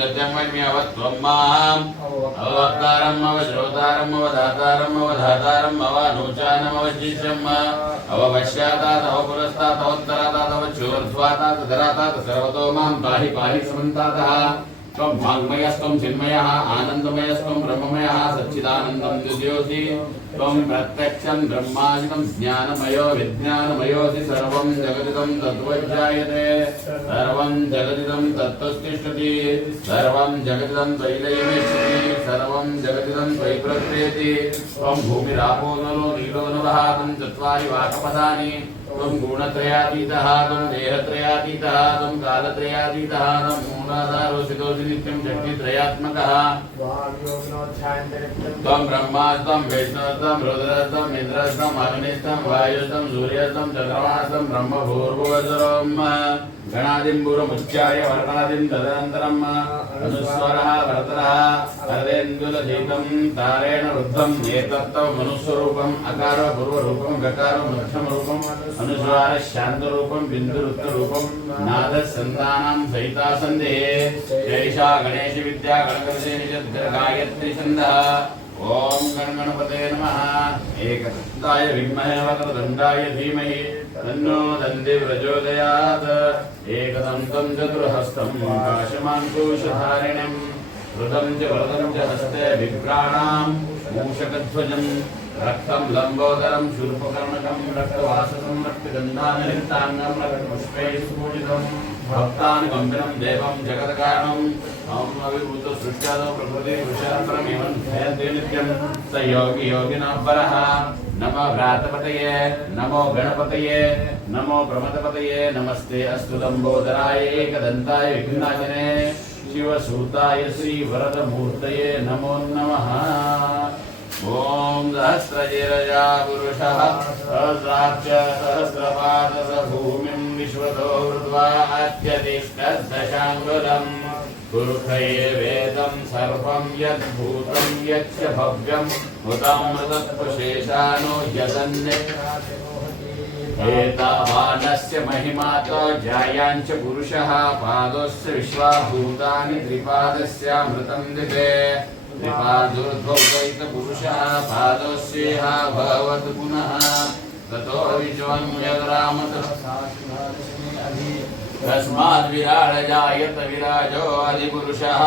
सत्यं वैमि अवत्वं माम् अववक्तारम् अवश्रोतारम् अवधातारम् अवधातारम् अवानोचानम् अवशिष्यम् अवपश्चातात् अवपुरस्तात् अवोत्तरातात् अवचूर्ध्वातात् धरातात् सर्वतो मां पाहि पाहि समन्तातः त्वं वाङ्मयस्त्वं चिन्मयः आनन्दमयस्त्वं ब्रह्ममयः सच्चिदानन्दं द्वितीयोऽसि त्वं प्रत्यक्षं ब्रह्मादिकं ज्ञानमयो विज्ञानमयोऽसि सर्वं जगदिदं तद्वज्जायते सर्वं जगदिदं तत्त्वतिष्ठति सर्वं जगदिदं त्वयिलयमेष्यति सर्वं जगदिदं त्वयि प्रकृतेति त्वं भूमिरापो नलो नीलो नभः त्वं चत्वारि वाक्पदानि त्वं गुणत्रयातीतः त्वं देहत्रयातीतः त्वं कालत्रयातीतः त्वं मूलाधारोऽसितोऽसि नित्यं शक्तित्रयात्मकः त्वं ब्रह्मा त्वं विष्णुस्त्वं रुद्रस्त्वं इन्द्रस्त्वं अग्निस्त्वं वायुस्त्वं सूर्यस्त्वं चन्द्रमास्त्वं ब्रह्मभूर्भुवस्वरम् गणादिम्बुरमुच्चार्य वर्णादिं तदनन्तरम् अनुस्वरः वर्तरः हरेन्दुलदीपं तारेण रुद्धम् एतत्तव मनुस्वरूपम् अकार पूर्वरूपं गकार मध्यमरूपम् अनुस्वार शान्तरूपं बिन्दुरुक्तरूपं नादः सन्तानां सहिता सन्देः जैषा गणेश विद्या गणपतिनिषद् गायत्री छन्दः ओम गणगणपते नमः एकदन्ताय विद्महे वक्रतुण्डाय धीमहि तन्नो दन्ति प्रचोदयात् एकदन्तं चतुर्हस्तं काशमाङ्कुशधारिणं कृतं च वरदं च हस्ते विभ्राणां मूषकध्वजं रक्तं लम्बोदरं शूर्पकर्णकं रक्तवाससं रक्तगन्धानलिप्ताङ्गं रक्तपुष्पैः सुपूजितं भक्तानुकम्पिनं देवं जगत्कारणम् अविभूतसृष्ट्यादौ प्रकृति विषयान्तरमिमं ध्यायन्ते नित्यं स योगी योगिनाम्बरः नमो व्रातपतये नमो गणपतये नमो प्रमदपतये नमस्ते अस्तु लम्बोदराय एकदन्ताय विघ्नाजने शिवसूताय श्रीवरदमूर्तये नमो नमः ओम सहस्रजिरजा पुरुषः सहस्राक्ष सहस्रपादस भूमिं विश्वतो हृद्वा अत्यतिष्ठद्दशाङ्गुलम् पुरुषये वेदं सर्वं यद्भूतं यच्च भव्यं हुतामृतत्वशेषानो यदन्ये एतावानस्य महिमातो जायांच पुरुषः पादोस्य विश्वाभूतानि त्रिपादस्यामृतं दिवे त्रिपादोर्ध्वैतपुरुषः पादस्येह भवत् पुनः ततो विश्वं यद्रामतः तस्माद् विराड जायत विराजो आदिपुरुषः।